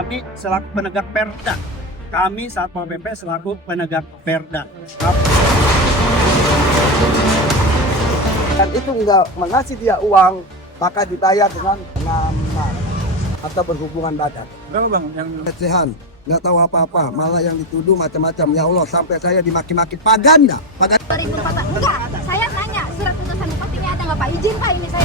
kami selaku penegak perda. Kami Satpol PP selaku penegak perda. Dan itu nggak mengasih dia uang, maka dibayar dengan nama atau berhubungan badan. Berapa bang yang Pelecehan, nggak tahu apa-apa, malah yang dituduh macam-macam. Ya Allah, sampai saya dimaki-maki. Padan nggak? Padan. 2014 enggak, saya tanya surat putusan bupatinya ada nggak Pak? Izin Pak, ini saya.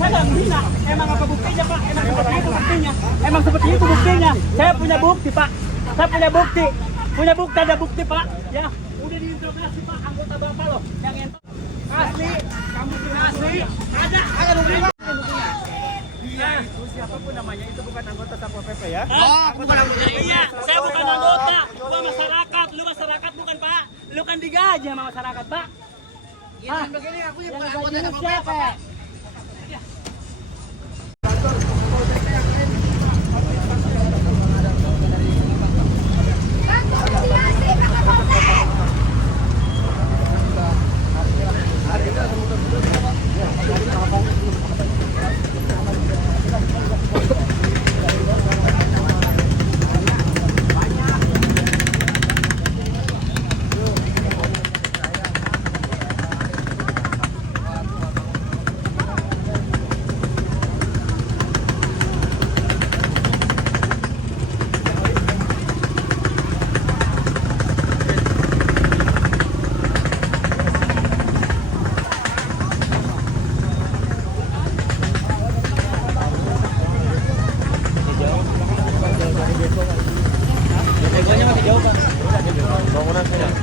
Saya menghina. Emang apa buktinya Pak? Emang seperti itu buktinya. Emang seperti itu buktinya. Saya punya bukti Pak. Saya punya bukti. Punya bukti, ada bukti Pak. Ya, udah diinterogasi Pak, anggota Bapak loh. Yang entok. Asli, kamu punya asli. Ada buktinya. Iya, itu siapapun namanya itu bukan anggota Satpol PP ya. Bukan anggota. Iya, saya bukan anggota. Gua masyarakat, lu masyarakat bukan Pak. Lu kan digaji sama masyarakat Pak. Ya, begini aku ya bukan anggota siapa?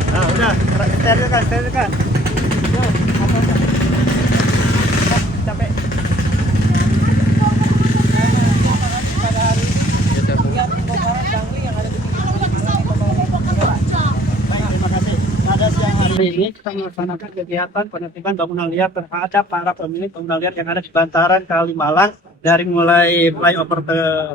Nah, udah, sterilkan. Capek. Terima kasih. Pada siang hari ini kita melaksanakan kegiatan penertiban bangunan liar terhadap para pemilik bangunan liar yang ada di bantaran Kalimalang dari mulai flyover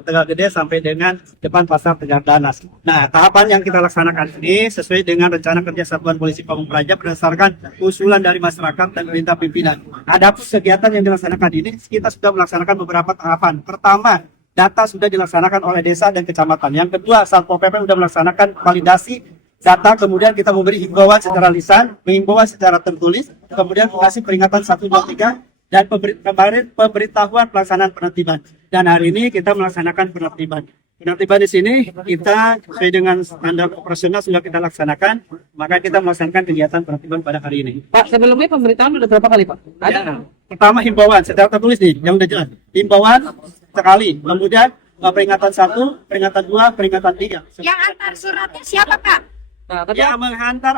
Tegal Gede sampai dengan depan pasar Tegal Danas. Nah, tahapan yang kita laksanakan ini sesuai dengan rencana kerja Satuan Polisi Pamung Praja berdasarkan usulan dari masyarakat dan perintah pimpinan. Adapun kegiatan yang dilaksanakan ini, kita sudah melaksanakan beberapa tahapan. Pertama, data sudah dilaksanakan oleh desa dan kecamatan. Yang kedua, Satpol PP sudah melaksanakan validasi data, kemudian kita memberi himbauan secara lisan, mengimbauan secara tertulis, kemudian mengasih peringatan 1, 2, 3, dan kemarin pemberitahuan pelaksanaan penertiban. Dan hari ini kita melaksanakan penertiban. Penertiban di sini kita sesuai dengan standar operasional sudah kita laksanakan, maka kita melaksanakan kegiatan penertiban pada hari ini. Pak, sebelumnya pemberitaan udah berapa kali Pak? Ada. Ya, pertama himbauan secara tertulis nih, yang udah jelas. Himbauan sekali, kemudian peringatan 1, peringatan 2, peringatan 3. Yang antar suratnya siapa Pak? Nah, Yang menghantar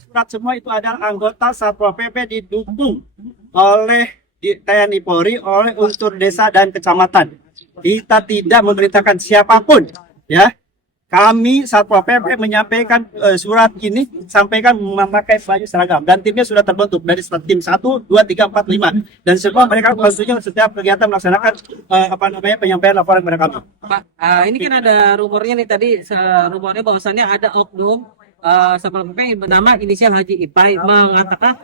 surat semua itu adalah anggota Satpol PP didukung oleh TNI Polri, oleh unsur desa dan kecamatan. Kita tidak memberitakan siapapun, ya. Kami Satpol PP menyampaikan surat ini, sampaikan memakai baju seragam dan timnya sudah terbentuk dari tim 1, 2, 3, 4, 5 dan semua mereka khususnya setiap kegiatan melaksanakan penyampaian laporan kepada kami. Pak, ini kan ada rumornya nih tadi, rumornya bahwasannya ada oknum Satpol PP bernama inisial Haji Ipai mengatakan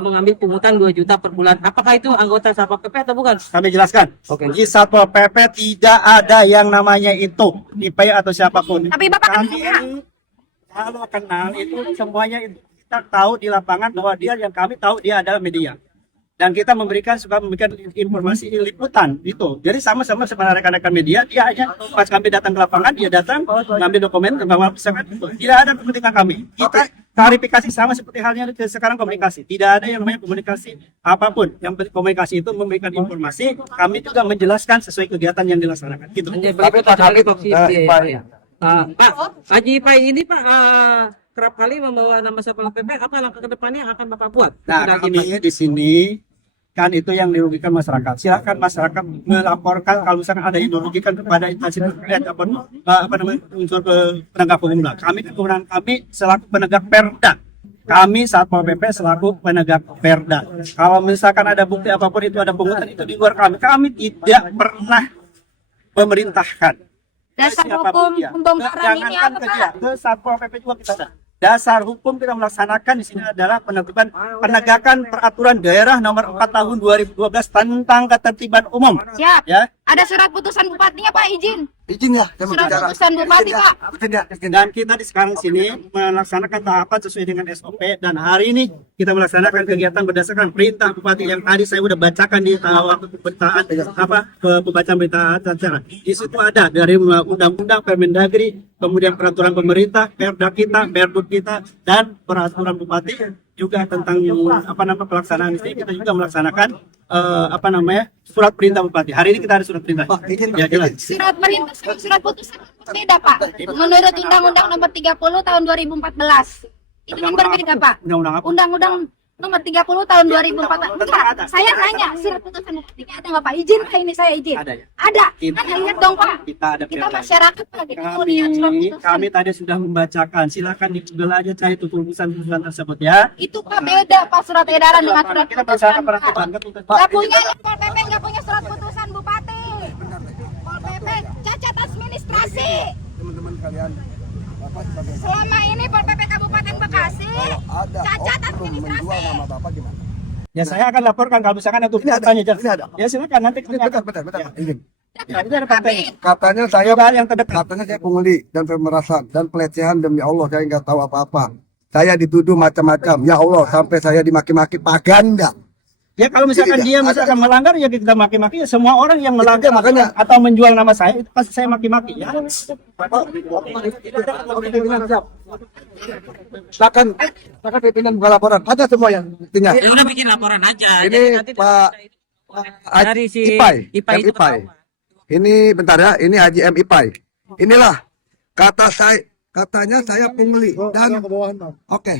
mengambil pungutan 2 juta per bulan. Apakah itu anggota Satpol PP atau bukan? Kami jelaskan. Oke. Di Satpol PP tidak ada yang namanya itu Ipai atau siapapun. Tapi Bapak kan Kami kalau kenal itu semuanya itu kita tahu di lapangan bahwa kami tahu dia adalah media. Dan kita suka memberikan informasi liputan itu. Jadi sama-sama sebenarnya rekan-rekan media, dia hanya pas kami datang ke lapangan, dia datang mengambil dokumen, membawa pesawat. Tidak ada kepentingan kami. Kita klarifikasi sama seperti halnya sekarang komunikasi. Tidak ada yang namanya komunikasi apapun. Yang komunikasi itu memberikan informasi, kami juga menjelaskan sesuai kegiatan yang dilaksanakan. Gitu. Pak, Haji Ipai ini Pak kerap kali membawa nama Satpol PP. Apa langkah ke depannya yang akan Bapak buat? Nah, kami di sini kan itu yang dirugikan masyarakat. Silakan masyarakat melaporkan kalau misalkan ada yang dirugikan kepada instansi terkait unsur penegak hukum. Kami kewenangan kami selaku penegak perda. kami Satpol PP selaku penegak perda. Kalau misalkan ada bukti apapun itu ada pungutan itu di luar kami tidak pernah memerintahkan. Dasar Siapapun hukum dia. pembongkaran ini Jangankan apa, ke Pak? dia, ke Satpol PP juga kita ada. Dasar hukum kita melaksanakan di sini adalah penegakan peraturan daerah nomor 4 tahun 2012 tentang ketertiban umum. Siap. Ya. Ada surat putusan bupatinya, Pak, izin. Izin ya, saya mau Surat bicara. putusan bupati, Pak. Izin ya. Dan kita di sekarang sini melaksanakan tahapan sesuai dengan SOP dan hari ini kita melaksanakan kegiatan berdasarkan perintah bupati yang tadi saya udah bacakan di waktu pemberitaan pembacaan berita acara. Di situ ada dari undang-undang Permendagri, kemudian peraturan pemerintah, Perda kita, Perbud kita, dan peraturan bupati juga tentang pelaksanaan ini. Kita juga melaksanakan surat perintah bupati. Hari ini kita ada surat perintah. Pak, izin, Ya, jelas. Surat perintah sama surat putusan beda, Pak. Menurut Undang-Undang Nomor 30 Tahun 2014. Itu kan berbeda, Pak. Undang-undang apa? Undang-Undang Nomor 30 Tahun 2014. Enggak, saya tanya, surat putusan bupatinya ada nggak, Pak? Izin, Pak, ini saya izin. Ada ya? Ada. Kita- Kan lihat dong, Pak. Kita ada Kita perda. masyarakat, Pak. Kita mau lihat surat putusan. Kami tadi sudah membacakan. Silakan di Google aja cari tulisan tersebut ya. Itu, Pak, beda, Pak, surat edaran dengan surat Kita putusan, bersama Pak. peraturan. Nggak punya, Pol PP nggak punya surat putusan bupati. Pol PP cacat administrasi. Teman-teman kalian, Bapak sebagai Selama ini Pol PP Kabupaten Bekasi ada cacat oknum menjual administrasi. nama Bapak gimana? Ya saya akan laporkan kalau misalkan ada Ini ada, tanya jelas. ini ada. Ya silakan nanti Ini bentar, izin. Ya, ini ada faktanya. Katanya saya Juga yang terdekat. Katanya saya pungli dan pemerasan dan pelecehan, demi Allah saya nggak tahu apa-apa. Saya dituduh macam-macam. Ya Allah, sampai saya dimaki-maki paganda. Ya kalau misalkan Tidak, dia ada. misalkan melanggar ya kita maki-maki. Ya, semua orang yang melanggar Itu makanya. atau menjual nama saya itu pasti saya maki-maki ya. Silakan pimpinan buka laporan. Ada semua yang buktinya. Ya udah bikin laporan aja. Ini Jadi nanti Pak dari si Ipai. Ipai M. itu Ipai. ketahuan. Ini bentar ya, ini Haji M. Ipai. Inilah kata saya, katanya saya pungli dan oke.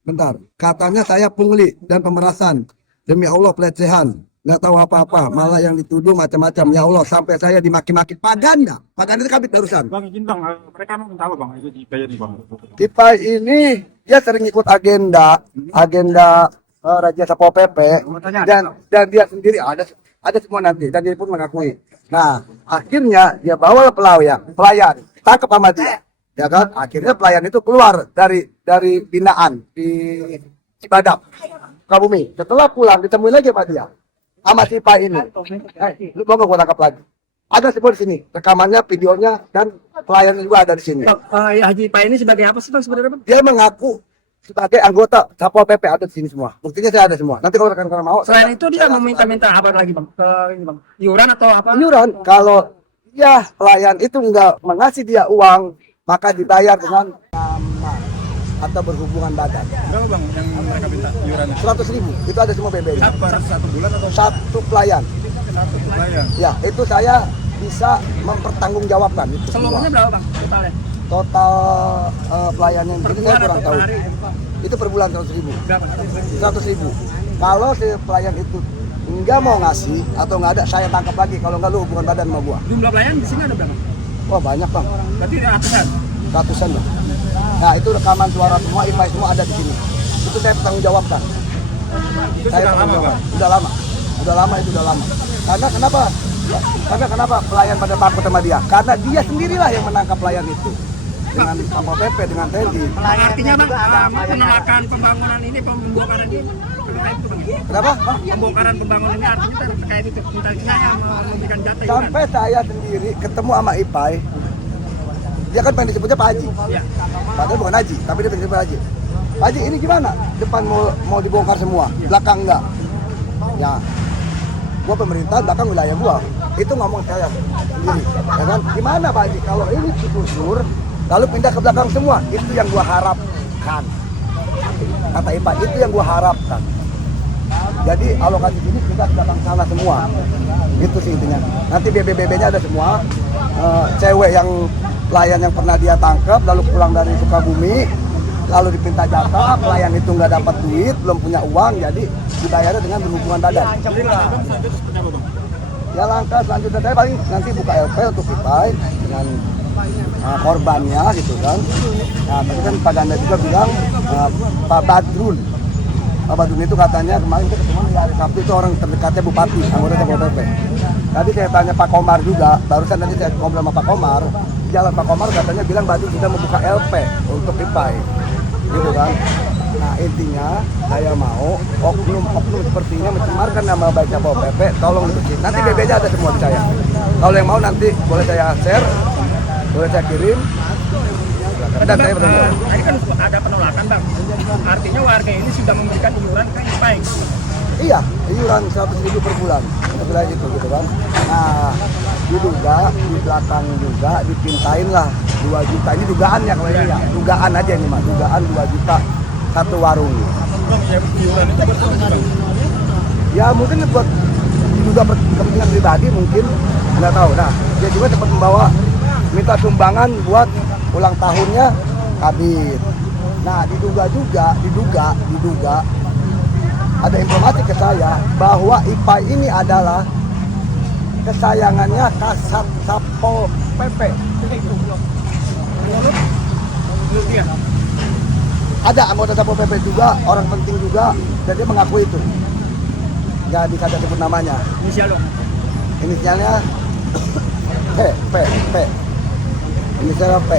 Bentar, katanya saya pungli dan pemerasan. Demi Allah pelecehan. Nggak tahu apa-apa, malah yang dituduh macam-macam. Ya Allah, sampai saya dimaki-maki paganda. Paganda itu kabit barusan. Bang, izin bang, mereka mau minta apa bang? Itu dibayar nih bang. Ipai ini dia sering ikut agenda Raja Satpol PP dan dia sendiri ada semua nanti dan dia pun mengakui. Nah, akhirnya dia bawa pelayan tangkap sama dia. Ya kan? Akhirnya pelayan itu keluar dari binaan di Cibadak, Sukabumi. Setelah pulang ditemuin lagi sama dia. Sama si Ipai ini. Lu mau nggak gua tangkap lagi? Ada semua di sini, rekamannya, videonya, dan pelayan juga ada di sini. Haji Pak ini sebagai apa sih Bang sebenarnya Bang? Dia mengaku sebagai anggota Satpol PP, ada di sini semua. Buktinya saya ada semua. Nanti kalau rekan-rekan mau. Selain itu dia meminta-minta apa lagi Bang? Ini Bang, iuran atau apa? Iuran, kalau ya pelayan itu nggak mengasih dia uang, maka dibayar dengan nama atau berhubungan badan. Berapa bang yang mereka minta iurannya? 100.000, itu ada semua BBM. Per satu bulan atau Satu pelayan. satu pelayan? Ya, itu saya bisa mempertanggungjawabkan itu semua. berapa Bang totalnya? Total pelayan yang ini saya kurang tahu. Itu per bulan 100.000. 100.000. Kalau si pelayan itu nggak mau ngasih atau nggak ada, saya tangkap lagi. Kalau nggak, lu hubungan badan sama gua. Jumlah pelayan di sini ada berapa? Wah, banyak bang, Berarti ratusan. ratusan bang. Nah, itu rekaman suara semua, Ipai semua ada di sini. Itu saya bertanggung jawabkan. Itu Saya sudah lama bertanggung bang? jawab. Udah lama itu udah lama. Karena kenapa? Karena kenapa pelayan pada takut sama dia? Karena dia sendirilah yang menangkap pelayan itu. Dengan Satpol PP, dengan TNI. Artinya Bang, penolakan pembangunan ini, pembongkaran ini terkait itu Bang. Kenapa? Hah? Pembongkaran pembangunan ini artinya terkait itu. Minta saya memberikan data iuran. Sampai saya sendiri ketemu sama Ipai, dia kan pengen disebutnya Pak Haji. Ya. Padahal bukan Haji, tapi dia pengen disebut Haji. Pak Haji, ini gimana? Depan mau dibongkar semua, belakang enggak. Ya, gua pemerintah, belakang wilayah gua. Itu ngomong saya sendiri. Ya kan? Gimana Pak Haji? Kalau ini digusur, lalu pindah ke belakang semua, itu yang gua harapkan. Kata Ipai, itu yang gua harapkan. Jadi alokasi sini pindah ke belakang sana semua. Itu sih intinya. Nanti BBB-nya ada semua. Cewek yang pelayan yang pernah dia tangkap lalu pulang dari Sukabumi, lalu dipinta jatah, pelayan itu nggak dapat duit, belum punya uang, jadi dibayarnya dengan berhubungan badan. Ya langkah selanjutnya saya paling nanti buka LP untuk Ipai dengan korbannya gitu kan. Nah, tapi kan Pak Ganda juga bilang Pak Badrun. Pak Badrun itu katanya kemarin kita ketemu di hari Sabtu itu orang terdekatnya Bupati, anggota Satpol PP. Tadi saya tanya Pak Komar juga, barusan tadi saya ngobrol sama Pak Komar, di jalan Pak Komar katanya bilang Badrun sudah membuka LP untuk IPAI, gitu kan. Nah intinya saya mau oknum-oknum seperti ini mencemarkan nama baik Satpol PP, tolong dibersihin. Nanti BB-nya ada semua di saya. Kalau yang mau nanti boleh saya share, boleh saya kirim. Dan saya bertemu. Tadi kan ada penolakan bang. Artinya warga ini sudah memberikan iuran ke IPAI. Iya, iuran 100.000 per bulan. Sebelah itu gitu kan. Nah, diduga di belakang juga dipintain lah 2 juta. Ini dugaan ya kalau ini ya. Dugaan aja nih Mas, dugaan 2 juta satu warung. Bang, ya, iuran itu bertemu bang. Ya mungkin buat juga kepentingan pribadi mungkin, nggak tahu. Nah, dia juga sempat membawa minta sumbangan buat ulang tahunnya Kabit. Nah, diduga ada informasi ke saya bahwa IPAI ini adalah kesayangannya Kasat Satpol PP. Ada anggota Satpol PP juga, orang penting juga, dan dia mengakui itu. Nggak bisa sebut namanya. Inisialnya P. Inisialnya P.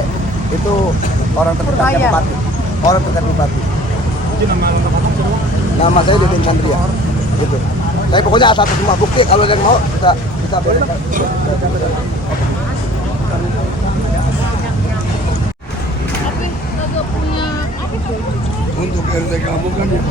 Itu orang terdekatnya Bupati. Orang terdekat Bupati. Itu nama lengkap abang siapa? Nama saya Deden Chandria. Gitu. Saya pokoknya asal semua bukti, kalau yang mau kita boleh. Untuk RT kamu kan ya.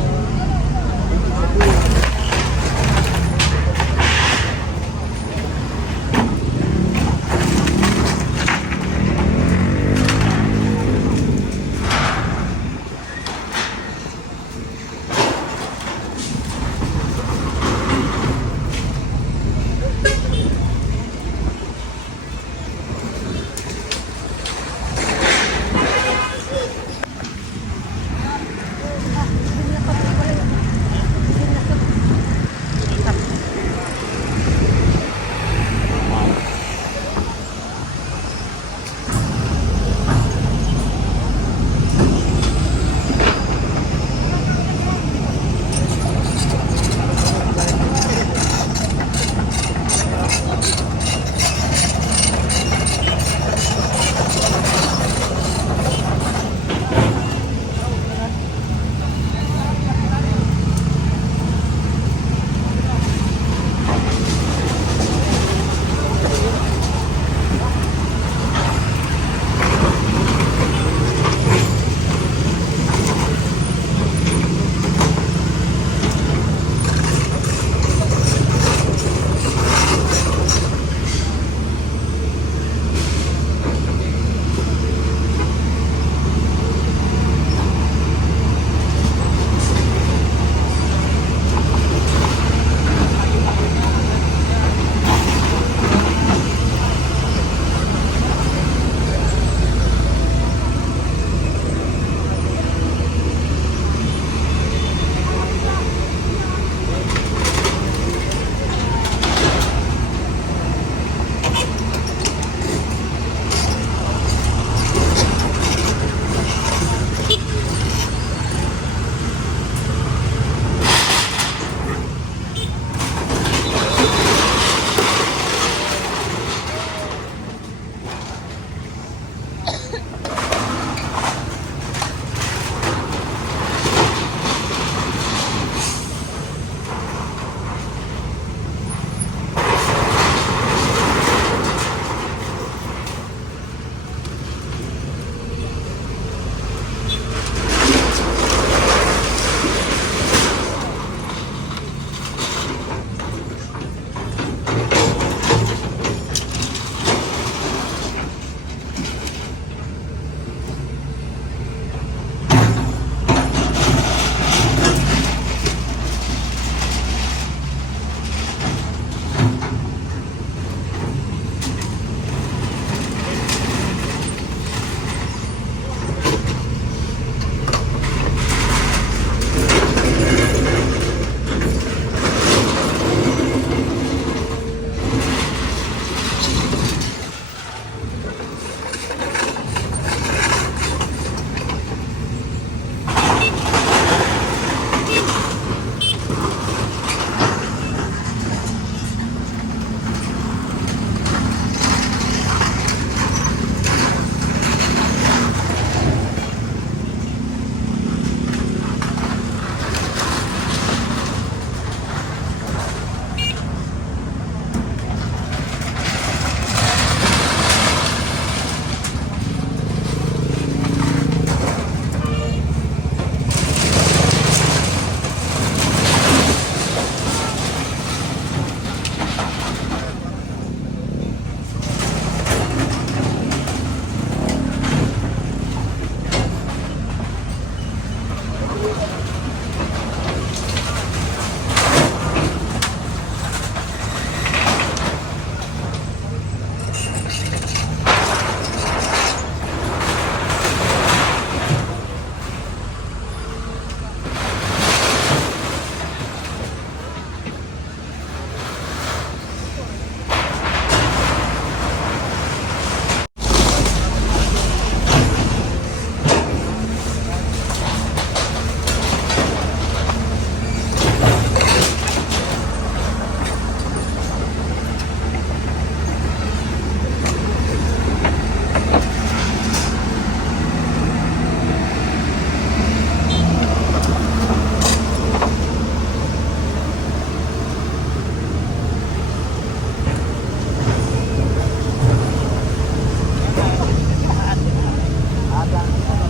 Pak.